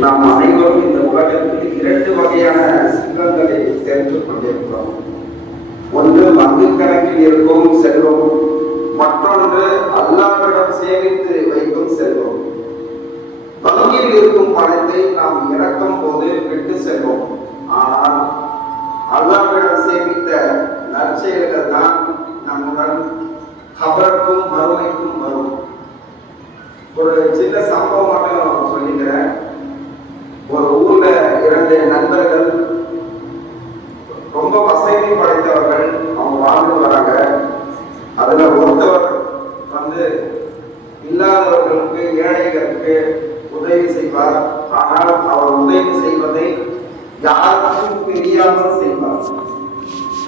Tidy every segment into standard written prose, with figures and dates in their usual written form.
நாம் அனைவரும் இந்த உலகத்தில் இரண்டு வகையான செல்வங்களை சேர்த்து கொண்டிருக்கிறோம். ஒன்று வங்கி கணக்கில் இருக்கும் செல்வம், மற்றொன்று அல்லாஹ்விடம் சேமித்து வைக்கும் செல்வம். வங்கியில் இருக்கும் பணத்தை நாம் இறக்கும் போது விட்டு செல்வோம். ஆனால் அல்லாஹ்விடம் சேமித்த நற்செயல்கள் தான் நம்முடன் கபருக்கும் மறுமைக்கும் வரும். ஒரு சின்ன சம்பவம் மட்டும் சொல்லிக்கிறேன். ஒரு ஊர்ல இரண்டு நண்பர்கள், ரொம்ப வசதி படைத்தவர்கள், அவங்க வாழ்ந்து வராங்க. அதுல ஒருத்தவர் இல்லாதவர்களுக்கு, ஏழைகளுக்கு உதவி செய்வார். ஆனால் அவர் உதவி செய்வதை யாருக்கும் தெரியாமல் செய்வார்.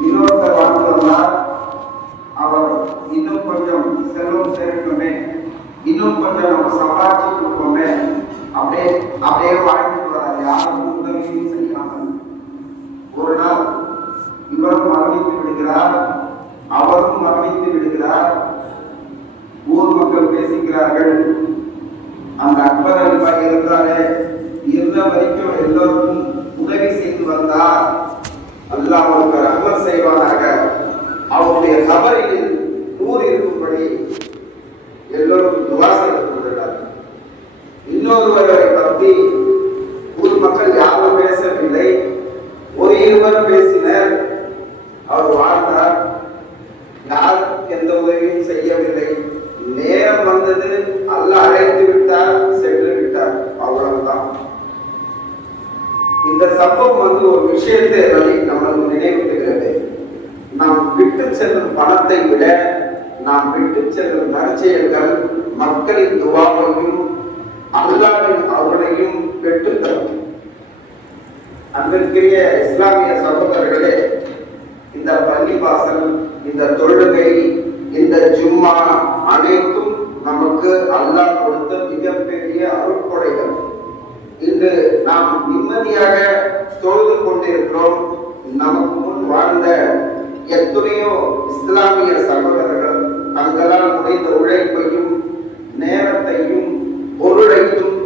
இன்னொருத்தர் வாழ்ந்து வந்தார். அவர் இன்னும் கொஞ்சம் செல்வம் சேர்க்கணுமே, இன்னும் கொஞ்சம் நம்ம சம்பாதிச்சு கொடுப்போமே, அப்படியே வாழ்ந்துட்டு வராது, யாரும் உதவியும் செய்யாமல். ஒரு நாள் இவரும் மரணித்து விடுகிறார், அவரும் மரணித்து விடுகிறார். ஊர் மக்கள் பேசுகிறார்கள், அந்த அக்பர் இருந்தாலே, இருந்த வரைக்கும் எல்லோருக்கும் உதவி செய்து வந்தார், அல்லாஹ் அவருக்கு ரஹ்மத் செய்வானாக, அவருடைய கபரில் நூறு இருக்கும்படி எல்லோரும் துவா செய்து கொண்டிருந்தார். இன்னொருவரை பற்றி ஊர் மக்கள் யாரும் பேசவில்லை. ஒரு இருவர் பேசினர். அவர் வாழ்ந்தார், யாரும் எந்த உதவியும் செய்யவில்லை. நேரம் வந்தது, அல்லாஹ் அழைத்து விட்டார், சென்று விட்டார், அவ்வளவுதான். இந்த சம்பவம் ஒரு விஷயத்தை நம்மளுக்கு நினைவுறுத்துகிறது. நாம் விட்டு செல்லும் பணத்தை விட நாம் விட்டு செல்லும் நற்செயல்கள் மக்களின் துவாவையும் அல்லாஹ்வின் அவர்களையும் பெற்றுத்தரும். அன்பிற்குரிய இஸ்லாமிய சகோதரர்களே, இந்த பள்ளிவாசல், இந்த தொழுகை, இந்த ஜும்மா அனைத்தும் நமக்கு அல்லாஹ் கொடுத்த மிகப்பெரிய அருட்கொடைகள். இன்று நாம் நிம்மதியாக தொழுது கொண்டிருக்கிறோம். நமக்கு முன் வாழ்ந்த எத்தனையோ இஸ்லாமிய சகோதரர்கள் தங்களால் முடிந்த உழைப்பையும் நேரத்தையும் பொருளையும்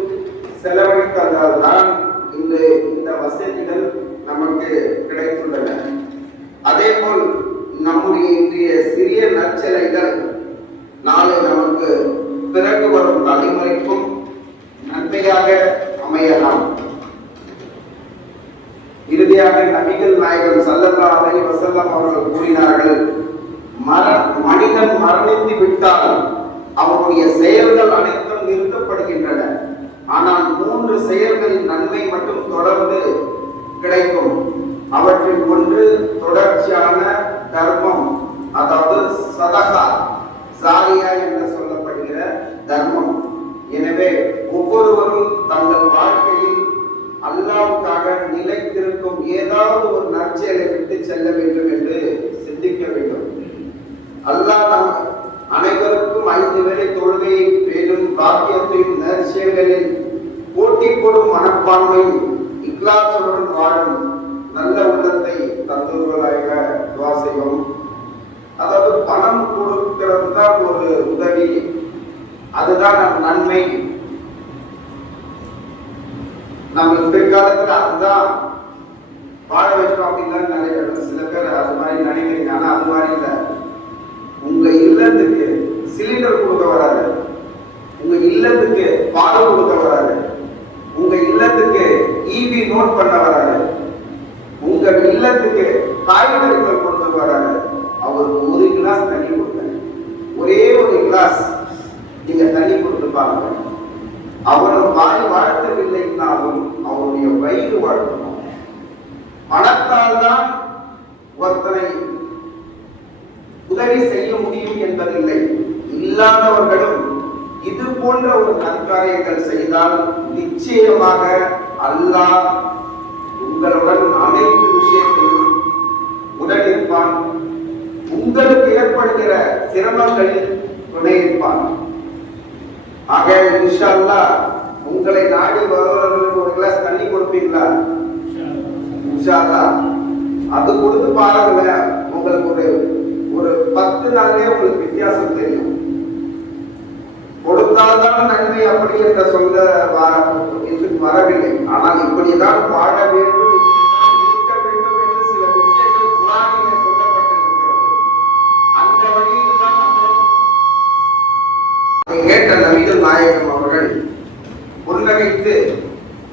செலவழித்ததால் தான் இன்று இந்த வசதிகள் நமக்கு கிடைத்துள்ளன. அதே போல் நம்முடைய இன்றைய சிறிய நற்செயல்கள் நாளை நமக்கு பிறகு வரும் தலைமுறைக்கும் நன்மையாக அமையலாம். இறுதியாக நபிகள் நாயகம் ஸல்லல்லாஹு அலைஹி வஸல்லம் அவர்கள் கூறினார்கள், மனிதன் மரணித்து விட்டால் அவனுடைய செயல்கள் அனைத்தும் நிறுத்தப்படுகின்றன. ஆனால் 3 செயல்களின் நன்மை மட்டும் தொடர்ந்து கிடைக்கும். அவற்றில் ஒன்று தொடர்ச்சியான தர்மம், அதாவது சதகா ஜாரியா என்று சொல்லப்படுகிற தர்மம். எனவே ஒவ்வொருவரும் தங்கள் வாழ்க்கையில் அல்லாஹ்வுக்காக நிலைத்திருக்கும் ஏதாவது ஒரு நற்செயலை விட்டு செல்ல வேண்டும் என்று சிந்திக்க வேண்டும். அல்லாஹ் நம் அனைவருக்கும் 5 வேளை தொழுகையை பேணும் பாக்கியத்தையும் நற்செயல்களில் போட்டி போடும் மனப்பான்மையும் இக்லாசுடன் வாழும் நல்ல உள்ளத்தை தந்துருவதாக துவா செய்வோம். அதாவது பணம் கொடுக்கிறது தான் ஒரு உதவி, அதுதான் நம் நன்மை. நம்ம பிற்காலத்தில் அதுதான் வாழ வைக்கிறோம் அப்படின்னு நினைக்கிறோம். சில பேர் அது மாதிரி நினைக்கிறீங்க, ஆனா அது மாதிரி இல்லை. உங்க இல்லத்துக்கு சிலிண்டர் கொடுக்க வராது, உங்க இல்லத்துக்கு பால் கொடுக்க வராது, உங்க இல்லத்துக்கு ஈபி நோட் பண்ண வராது, உங்க இல்லத்துக்கு காய்கறிகள் கொண்டு வராது. அவருக்கு 1 கிளாஸ் தண்ணி கொடுங்க, ஒரே ஒரு கிளாஸ் நீங்க தண்ணி கொடுத்து பாருங்க. அவரும் வாய் வாழ்த்தவில்லைனாலும் அவருடைய வயிறு வாழ்த்தணும். பணத்தால் தான் ஒருத்தனை உதவி செய்ய முடியும் என்பதில்லை. இல்லாதவர்களும் இது போன்ற ஒரு நற்காரியங்கள் செய்தால் நிச்சயமாக அல்லாஹ் உங்களுடன் அனைத்து விஷயத்திலும் உடனிருப்பான். உங்களுக்கு ஏற்படுகிற சிரமங்களில் துணை இருப்பான். ஆக இன்ஷா அல்லாஹ் உங்களை நாடி வருபவர்களுக்கு 1 கிளாஸ் தண்ணி கொடுப்பீங்களா? இன்ஷா அல்லாஹ் அது கொடுத்து பாருங்க. உங்களுக்கு ஒரு 10 நாள்லயே உங்களுக்கு வித்தியாசம் தெரியும். கொடுத்தால்தான் நன்மை அப்படி என்ற சொல்ல வரவில்லை. ஆனால் இப்படிதான் வாழ வேண்டும், இப்படிதான் இருக்க வேண்டும் என்று சில விஷயங்கள் குர்ஆனிலே சொல்லப்பட்டிருக்கிறது. அந்த வழியில் தான் நம்மளும் கேட்ட நபிகள் நாயகம் அவர்கள் புன்னகைத்து,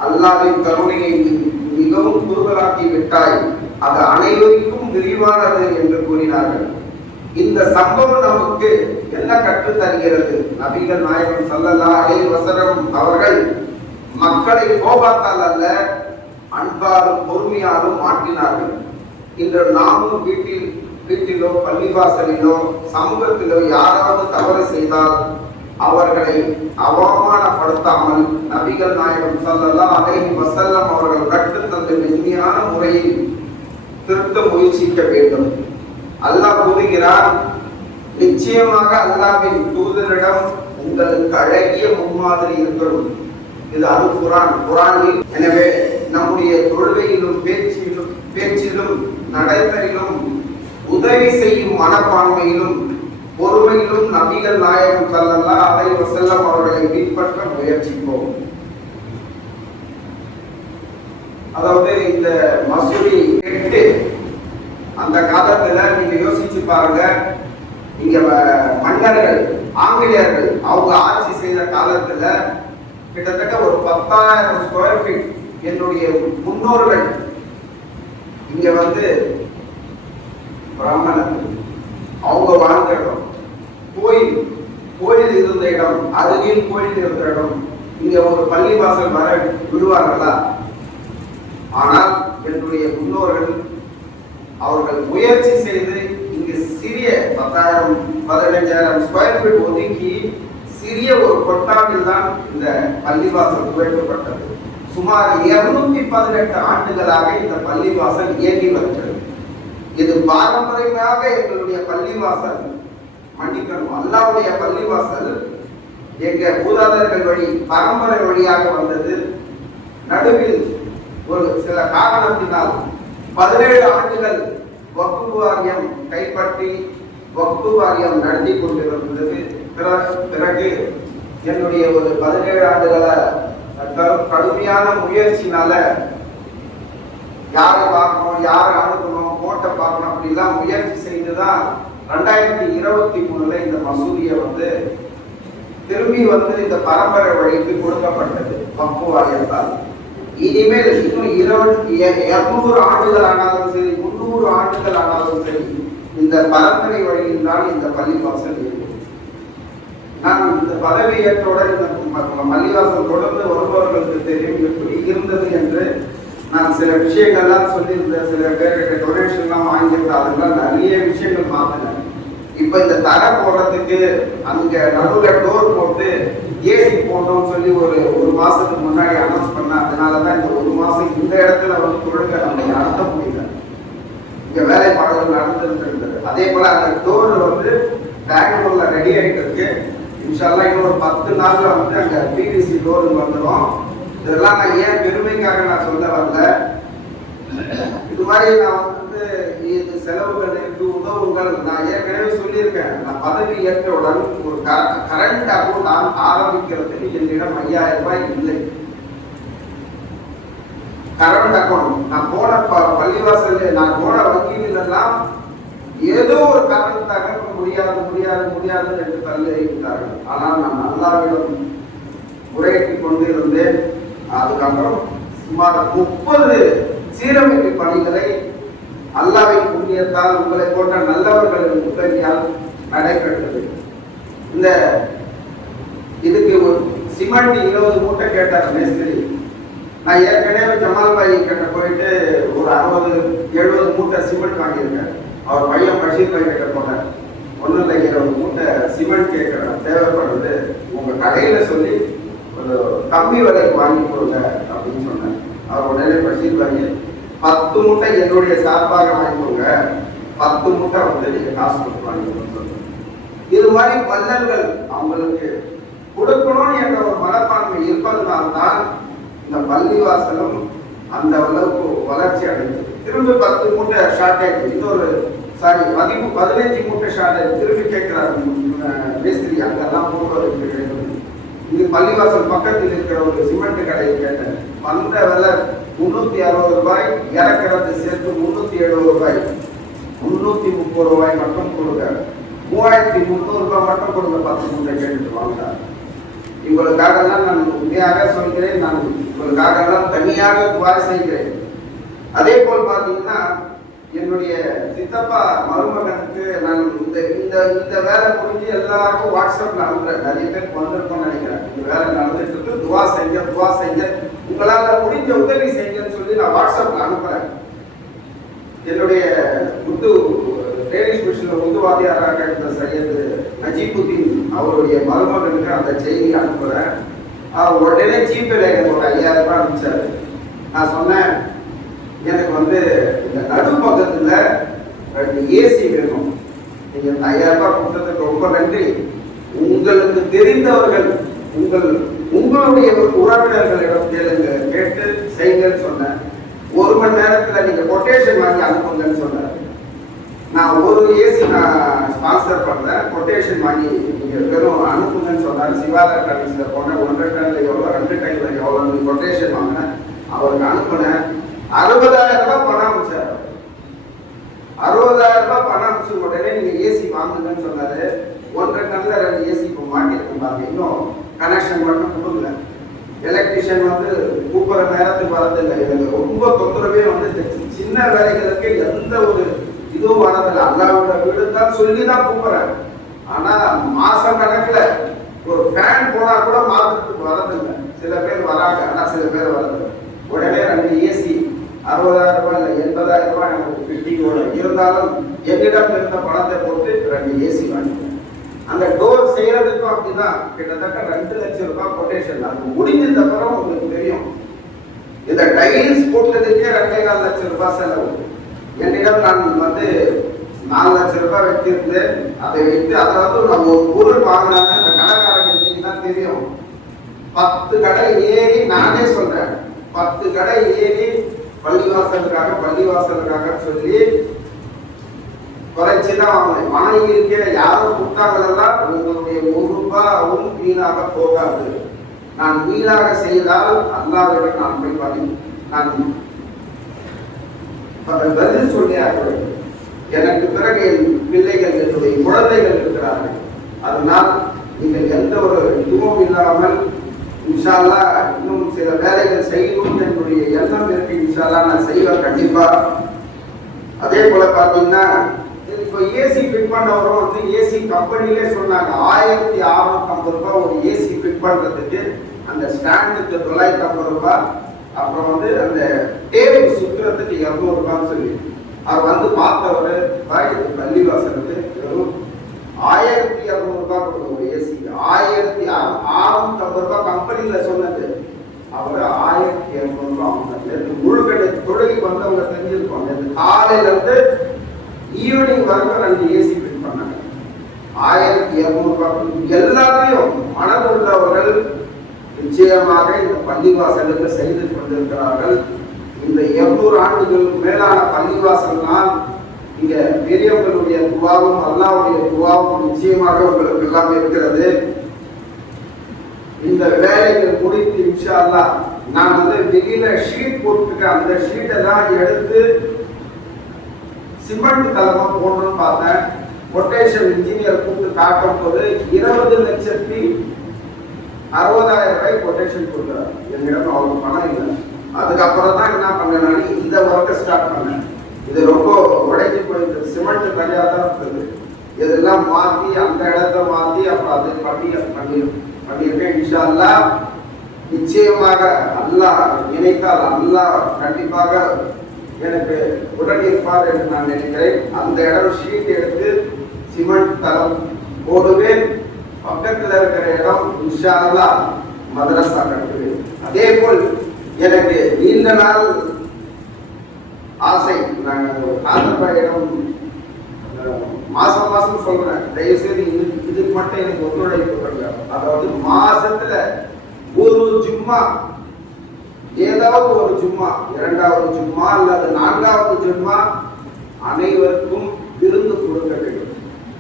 அல்லாஹ்வின் கருணையை மிகவும் குறுகலாக்கி விட்டாய், அது அனைவருக்கும் விரிவானது என்று கூறினார்கள். இந்த சம்பவம் நமக்கு என்ன கற்றுத் தருகிறது? நபிகள் நாயகம் ஸல்லல்லாஹு அலைஹி வஸல்லம் அவர்கள் மக்களை கோபத்தால் அல்ல, அன்பாலும் பொறுமையாலும் மாற்றினார்கள். இன்று நாமும் வீட்டிலோ பள்ளிவாசலிலோ சமூகத்திலோ யாராவது தவறு செய்தால் அவர்களை அவமானப்படுத்தாமல் நபிகள் நாயகம் ஸல்லல்லாஹு அலைஹி வஸல்லம் அவர்கள் கற்றுத்தந்த மென்மையான முறையில் திருத்த முயற்சிக்க வேண்டும். அல்லாஹ் கூறுகிறார், நிச்சயமாக அல்லாஹ்வின் தூதரிடம் உங்களுக்கு அழகிய முன்மாதிரி இருக்கணும். இது அல் குர்ஆனில். எனவே நம்முடைய தொழுகையிலும் பேச்சிலும் நடைமுறையிலும் உதவி செய்யும் மனப்பான்மையிலும் பொறுமையிலும் நபிகள் நாயகம் ஸல்லல்லாஹு அலைஹி வஸல்லம் அவர்களை பின்பற்ற முயற்சிப்போம். அதாவது இந்த மசூதி கெட்டு அந்த காலத்துல நீங்க யோசிச்சு பாருங்க, இங்க மன்னர்கள் ஆங்கிலேயர்கள் அவங்க ஆட்சி செய்த காலத்துல கிட்டத்தட்ட ஒரு 10,000 ஸ்கொயர் ஃபீட் என்னுடைய முன்னோர்கள் இங்க வந்து பிராமணர்கள் அவங்க வாழ்ந்த இடம், கோயில் இருந்த இடம், அருகில் கோயில் இருந்த இடம், இங்க ஒரு பள்ளிவாசல் வர விடுவார்களா? ஆனால் என்னுடைய முன்னோர்கள் அவர்கள் முயற்சி செய்து இங்கு சிறிய 10,000-15,000 ஸ்கொயர் ஃபீட் ஒதுக்கி சிறிய ஒரு கொட்டாவில் தான் இந்த பள்ளிவாசல் துவக்கப்பட்டது. சுமார் 218 ஆண்டுகளாக இந்த பள்ளிவாசல் இயங்கி வருகிறது. இது பாரம்பரியமாக எங்களுடைய பள்ளிவாசல், மன்னிக்கணும், அல்லாஹ்வுடைய பள்ளிவாசல் எங்க மூதாதையர்கள் வழி பரம்பரை வழியாக வந்தது. நடுவில் ஒரு சில காரணத்தினால் 17 ஆண்டுகள் வக்ஃப் வாரியம் கைப்பற்றி வக்ஃப் வாரியம் நடத்தி கொண்டிருந்தது. பிறகு என்னுடைய ஒரு 17 ஆண்டுகள கடுமையான முயற்சினால யாரை பார்க்கணும், யாரை அணுகணும், கோட்டை பார்க்கணும், அப்படிலாம் முயற்சி செய்துதான் 2023 இந்த மசூதியை வந்து திரும்பி வந்து இந்த பரம்பரை வழிக்கு கொடுக்கப்பட்டது வக்ஃப் வாரியத்தால். இனிமேல் இன்னும் 200 ஆண்டுகள் ஆனாலும் சரி, 300 ஆண்டுகள் ஆனாலும் சரி, இந்த பரம்பரை வழியில் தான் இந்த பள்ளிவாசல் இருக்கும். நான் இந்த பதவியேற்றோட இந்த பள்ளிவாசல் தொடர்ந்து வருபவர்களுக்கு தெரியும் எப்படி இருந்தது என்று. நான் சில விஷயங்கள்லாம் சொல்லியிருந்தேன், சில பேர்கிட்ட டொனேஷன்லாம் வாங்கியிருந்தேன், அதெல்லாம் நிறைய விஷயங்கள் மாற்றினேன். இப்போ இந்த தரை போடுறதுக்கு அங்கே நடுவில் டோர் போட்டு ஏசி போட்டோம்னு சொல்லி ஒரு மாதத்துக்கு முன்னாடி அனௌன்ஸ் பண்ணேன். அதனால தான் இந்த ஒரு மாதம் இந்த இடத்துல வந்து தொழுகை நம்ம நடத்த முடியல. இங்கே வேலைப்பாடுகள் நடந்துருந்தது. அதே போல் அந்த டோர் வந்து பெங்களூரில் ரெடி ஆகிட்டு இருக்கு. இன்ஷால்லா இன்னும் ஒரு 10 நாளில் வந்து அங்கே பிவிசி டோர் வந்துடும். இதெல்லாம் நான் ஏன் பெருமைக்காக நான் சொல்ல வரல. இது மாதிரி நான் வந்து இது செலவுகள் இருக்கு, உதவுங்கள். நான் ஏற்கனவே சொல்லியிருக்கேன், நான் பதவி ஏற்றவுடன் ஒரு கரண்ட் அக்கௌண்ட் நான் ஆரம்பிக்கிறதுக்கு என்னிடம் 5000 ரூபாய் இல்லை. கரண்ட் அக்கௌண்ட் நான் போன பள்ளிவாசல், நான் போன வங்கியிலெல்லாம் ஏதோ ஒரு காரணத்தாக முடியாது என்று தள்ளி வைத்தார்கள். ஆனால் நான் அல்லாஹ்விடம் முறையிட்டு கொண்டு இருந்தேன். அதுக்கப்புறம் சுமார் 30 சீரமைப்பு பணிகளை அல்லாஹ்வின் புண்ணியத்தால் உங்களை போன்ற நல்லவர்களின் உதவியால் நடைபெற்றது. இந்த இதுக்கு ஒரு சிமெண்ட் 20 மூட்டை கேட்டார் மேஸ்திரி. நான் ஏற்கனவே ஜமால் பாய் கிட்ட போயிட்டு ஒரு 60-70 மூட்டை சிமெண்ட் வாங்கியிருக்கேன். அவர் பையன் பஷீர் பாய் கிட்ட போனேன். ஒன்றும் இல்லை, 20 மூட்டை சிமெண்ட் கேட்குறேன், தேவைப்படுறது, உங்கள் கடையில் சொல்லி ஒரு கம்மி விலைக்கு வாங்கி கொடுங்க அப்படின்னு சொன்னேன். அவர் உடனே பஷீர் பாய் 10 மூட்டை என்னுடைய சார்பாக வாங்கிக்கோங்க, 10 மூட்டை வந்து நீங்கள் காசு கொடுத்து வாங்கிக்கணும்னு சொல்லுங்க. இது மாதிரி வள்ளல்கள் அவங்களுக்கு கொடுக்கணும்னு என்ற ஒரு மனப்பான்மை இருப்பதனால்தான் இந்த பள்ளிவாசலும் அந்த அளவுக்கு வளர்ச்சி அடைந்தது. திரும்ப 10 மூட்டை ஷார்டேஜ், இன்னொரு 15 மூட்டை ஷார்டேஜ் திரும்பி கேட்கிறார் மேஸ்திரி. அங்கெல்லாம் போடுவதற்கு வேண்டும். இது பள்ளிவாசல் பக்கத்தில் இருக்கிற ஒரு சிமெண்ட் கடையை கேட்டேன். வந்த விலை 360 ரூபாய், இறக்கிறது சேர்த்து 370 ரூபாய், 330 ரூபாய் மட்டும் கொடுங்க, 3300 ரூபாய் மட்டும் கொடுங்க, 10 மூட்டை கேட்டுட்டு வாங்க. இவங்களுக்காக தான் நான் உண்மையாக சொல்கிறேன், நான் இவங்களுக்காக தான் தனியாக துவா செய்கிறேன். அதே போல் பார்த்தீங்கன்னா என்னுடைய சித்தப்பா மருமகனுக்கு நான் இந்த இந்த இந்த வேலை முடிஞ்சு எல்லாருக்கும் வாட்ஸ்அப்ல அனுப்புறேன். நிறைய பேருக்கு வந்திருக்கோம்னு நினைக்கிறேன். இந்த வேலை நடந்துட்டு இருக்கு, துவா செய்ய உங்களால் முடிஞ்ச உதவி செய்யுங்கன்னு சொல்லி நான் வாட்ஸ்அப்ல அனுப்புறேன். என்னுடைய உருது டெய்லி ஸ்பெஷல் உருதுவாதியாராக இருந்த சையது நஜீபுதீன் அவருடைய மருமகனுக்கு அந்த செய்தி அனுப்புறேன். உடனே ஜிபேல எனக்கு ஒரு 5000 ரூபாய் அனுப்பிச்சாரு. நான் சொன்னேன், எனக்கு வந்து இந்த நடுப்பக்கத்துல 2 ஏசி வேணும். நீங்க 5000 ரூபாய் கொடுத்ததுக்கு ரொம்ப நன்றி. உங்களுக்கு தெரிந்தவர்கள் உங்களுடைய உறவினர்களிடம் கேட்டு செய்யுங்கன்னு சொன்னேன். 1 மணி நேரத்துல நீங்க கொட்டேஷன் வாங்கி அனுப்புங்கன்னு சொன்னார். நான் ஒரு ஏசி நான் ஸ்பான்சர் பண்ணேன், கொட்டேஷன் வாங்கி நீங்க வெறும் அனுப்புங்கன்னு சொன்னார். சிவா எலக்ட்ரானிக்ஸ்ல போனேன், 1.5 டன்ல எவ்வளோ, 2 டன்ல எவ்வளோ கொட்டேஷன் வாங்கினேன், அவருக்கு அனுப்புனேன். 60000 ரூபாய் பணம் அனுப்பிச்சார். 60000 ரூபாய் பணம் அனுப்பிச்சு உடனே நீங்க ஏசி வாங்குங்கன்னு சொன்னாரு. 1.5 டன்ல 2 ஏசி இப்போ மாட்டிருக்கேன் பாருங்க. இன்னும் கனெக்ஷன் மட்டும் கொடுக்கல. எலக்ட்ரிஷியன் வந்து கூப்பிட்ற நேரத்துக்கு வரதில்லை. எனக்கு ரொம்ப தொந்தரவே வந்து சின்ன வேலைகளுக்கு எந்த ஒரு இதுவும் வரதில்லை. அல்லாவோட வீடு தான் சொல்லி தான் கூப்பிட்றேன். ஆனா மாசம் கணக்குல ஒரு ஃபேன் போனா கூட மாதத்துக்கு வரதில்லை. சில பேர் வராங்க, ஆனா சில பேர் வரதில்லை. உடனே 2 ஏசி 60000 ரூபாய் இல்லை 80000 ரூபாய் எனக்கு கிட்டிக்கோட இருந்தாலும் என்னிடம் இருந்த பணத்தை போட்டு 2 ஏசி வாங்கிட்டேன். அந்த டோர் செய்யறதுக்கும் அப்படிதான் கிட்டத்தட்ட 2 லட்சம் ரூபாய் கொட்டேஷன். அது முடிஞ்சது அப்புறம் உங்களுக்கு தெரியும், இந்த டைல்ஸ் போட்டதுக்கே 2.25 லட்சம் ரூபாய் செலவு. என்னிடம் நான் வந்து 4 லட்சம் ரூபாய் வைத்திருந்தேன். அதை வைத்து அதை வந்து நம்ம ஒரு பொருள் வாங்கினாங்க. அந்த கடைக்காரங்களுக்கு தான் தெரியும், 10 கடை ஏறி, நானே சொல்றேன் 10 கடை ஏறி பள்ளிவாசலுக்காக சொல்லி குறைச்சுதான் வாங்கினேன். வாங்கி இருக்க யாரோ கொடுத்தாங்களெல்லாம் உங்களுடைய 1 ரூபாயும் வீணாக போகாது. நான் வீணாக செய்தால் அல்லாஹ்விடம் நான் போய் பண்ணி நான் பதில் சொல்லியார்கள். எனக்கு பிறகு என் பிள்ளைகள், என்னுடைய குழந்தைகள் இருக்கிறார்கள். அதனால் நீங்கள் எந்த ஒரு இதுவும் இல்லாமல் இன்ஷா அல்லாஹ் இன்னும் சில வேலைகள் செய்யணும் என்னுடைய எண்ணம் இருக்கு. இன்ஷா அல்லாஹ் நான் செய்வேன் கண்டிப்பா. அதே போல பார்த்தீங்கன்னா இப்போ ஏசி ஃபிட் பண்ணவரும் வந்து ஏசி கம்பெனிலே சொன்னாங்க 1650 ரூபாய் ஒரு ஏசி ஃபிட் பண்றதுக்கு. அந்த ஸ்டாண்டுக்கு 950 ரூபாய், அப்புறம் வந்து அந்த டேபிள் சுற்றுறதுக்கு 200 ரூபான்னு சொல்லி அவர் வந்து பார்த்தவர் பள்ளிவாசலுக்கு வெறும் 1200 ரூபாய் கொடுக்கும் ஒரு ஏசி. 1650 ரூபாய் கம்பெனியில சொன்னது, அவர் 1200 ரூபாய் வாங்கினார். முழுக்கடை தொழிலுக்கு வந்தவங்க தெரிஞ்சிருப்பாங்க. காலையில இருந்து ஈவினிங் வரைக்கும் 2 ஏசி ஃபிட் பண்ணாங்க. 1200 ரூபாய். எல்லாத்தையும் மனம் உள்ளவர்கள் நிச்சயமாக இந்த பள்ளிவாசலுக்கு செய்து கொண்டிருக்கிறார்கள். இந்த 200 ஆண்டுகளுக்கு மேலான பள்ளிவாசல் தான். இங்க பெரியவங்களுடைய துவாவும் அல்லாஹ்வுடைய துவாவும் நிச்சயமாக உங்களுக்கு எல்லாம் இருக்கிறது. இந்த வேலைகள் முடித்து இன்ஷா அல்லாஹ் நான் வந்து வெளியில ஷீட் போட்டுருக்கேன். அந்த ஷீட்டை தான் எடுத்து சிமெண்ட் கலமா போடணும்னு பார்த்தேன். கொட்டேஷன் இன்ஜினியர் கூப்பிட்டு காட்டும் போது 20,60,000 ரூபாய் கொட்டேஷன் கொடுக்குறாரு. என்னிடம் அவ்வளவு பணம் இல்லை. அதுக்கப்புறம் தான் என்ன பண்ணேன், இந்த ஒர்க்கை ஸ்டார்ட் பண்ணேன். இது ரொம்ப உடைஞ்சு போயிருந்தது, சிமெண்ட் தனியாக தான் இருந்தது. இதெல்லாம் மாற்றி அந்த இடத்த மாற்றி அப்புறம் அதை பண்ணியிருக்கேன். இன்ஷா அல்லாஹ் நிச்சயமாக அல்லாஹ் நினைத்தால் அல்லாஹ் கண்டிப்பாக எனக்கு உடன் இருப்பார் என்று நான் நினைக்கிறேன். அந்த இடம் ஷீட் எடுத்து சிமெண்ட் தளம் போடுவேன். பக்கத்தில் இருக்கிற இடம் இன்ஷா அல்லாஹ் மதரசா கட்டுவேன். அதே போல் எனக்கு நீண்ட நாள் ஆசை. நாங்கள் காதல்பாயிடம் மாசம் சொல்றேன், தயவுசெய்து இதுக்கு மட்டும் எனக்கு ஒத்துழைப்பு பண்ணுங்க. அதாவது மாசத்துல ஒரு ஜும்மா, ஏதாவது ஒரு ஜும்மா, 2வது ஜும்மா அல்லது 4வது ஜும்மா அனைவருக்கும் விருந்து கொடுக்க வேண்டும்.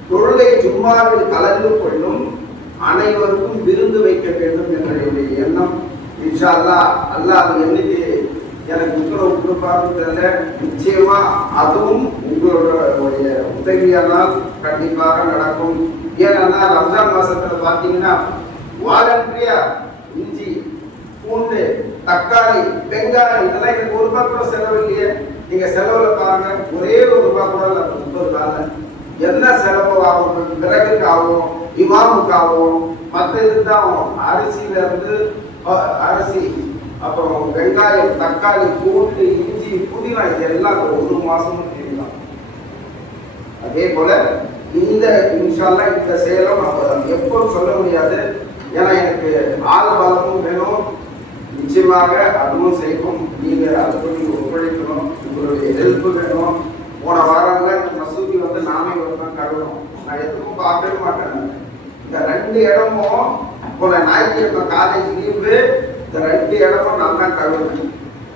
தொழுகை ஜும்மாவில் கலந்து கொள்ளும் அனைவருக்கும் விருந்து வைக்க வேண்டும் என்ற எண்ணம் இன்ஷா அல்லாஹ் அல்லாஹ் அது என்னைக்கு எனக்கு உத்தரவு கொடுப்பாருன்னு தெரியல. நிச்சயமா அதுவும் உங்களுடைய உதவியானால் கண்டிப்பாக நடக்கும். ஏன்னா ரம்ஜான் மாசத்துல பார்த்தீங்கன்னா வாலண்டரியா இஞ்சி, பூண்டு, தக்காளி, வெங்காயம் இதெல்லாம் எனக்கு ஒரு ரூபாய் கூட செலவு இல்லையே. நீங்க செலவுல பாருங்க, ஒரே ஒரு ரூபாய் கூட இல்லை. 30 நாள் என்ன செலவு ஆகும்? விறகுக்காகவும் இமாமுக்காகவும் மற்ற இதுதான் ஆகும். அரிசியில இருந்து அரிசி, அப்புறம் வெங்காயம், தக்காளி, பூண்டு, இஞ்சி, புதினா இது எல்லாம் ஒரு மாசமும் தீர்ந்தான். அதே போல இந்த இன்ஷா அல்லாஹ் இந்த செயலும் நம்ம எப்போதும் சொல்ல முடியாது. ஏன்னா எனக்கு ஆழ்வாதமும் வேணும். நிச்சயமாக அதுவும் செய்யும். நீங்க அதுக்கு ஒத்துழைக்கணும். உங்களுடைய ஹெல்ப் வேணும். போன வாரம்ல மசூதி வந்து நானே ஒருத்தான் கழுவணும். நான் எதுக்கும் பார்க்கவே மாட்டேன். இந்த 2 இடமும் போன ஞாயிற்றுக்கிழமை காலேஜ் லீவு, இந்த 2 இடமும் நான் தான் கழுவுவேன்.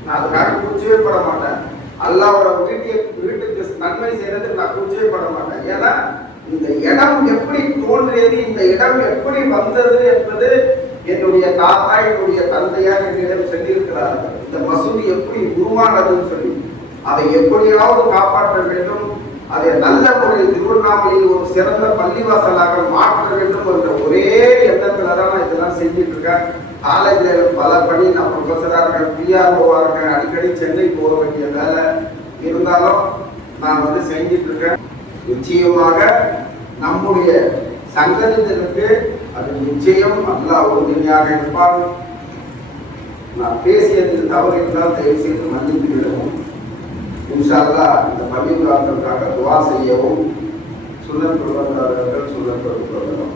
நான் அதுக்காக குச்சிவே பட மாட்டேன். அல்லாவோட வீட்டுக்கு நன்மை செய்யறதுக்கு நான் குச்சிவே பட மாட்டேன். ஏன்னா இந்த இடம் எப்படி தோன்றியது, இந்த இடம் எப்படி வந்தது என்பது என்னுடைய தாத்தா, என்னுடைய தந்தையார் என்னிடம் சொல்லியிருக்கிறார்கள். இந்த மசூதி எப்படி உருவானதுன்னு சொல்லி அதை எப்படியாவது காப்பாற்ற வேண்டும். அதை நல்ல முறையில் திருவண்ணாமலையில் ஒரு சிறந்த பள்ளிவாசலாக மாற்ற வேண்டும் என்ற ஒரே எண்ணத்துல தான் நான் இதெல்லாம் செஞ்சுட்டு இருக்கேன். காலேஜ்ல பல பணி, நான் ப்ரொஃபஸரா இருக்கேன், பிஆர்ஓவா இருக்கேன், அடிக்கடி சென்னை போக வேண்டிய வேலை இருந்தாலும் நான் வந்து செஞ்சுட்டு இருக்கேன். நிச்சயமாக நம்முடைய சங்கத்திற்கு அது நிச்சயம் அல்லாஹ் உறுதுணையாக இருப்பார். நான் பேசியதில் தவறு இருந்தால் தயவு செய்து மன்னித்து விடவும். இன்ஷா அல்லாஹ் இந்த பள்ளிவாசலுக்காக துஆ செய்யவும். சுன்னத் தொழுவதாரர்கள் சுன்னத் தொழுவதாரர்கள்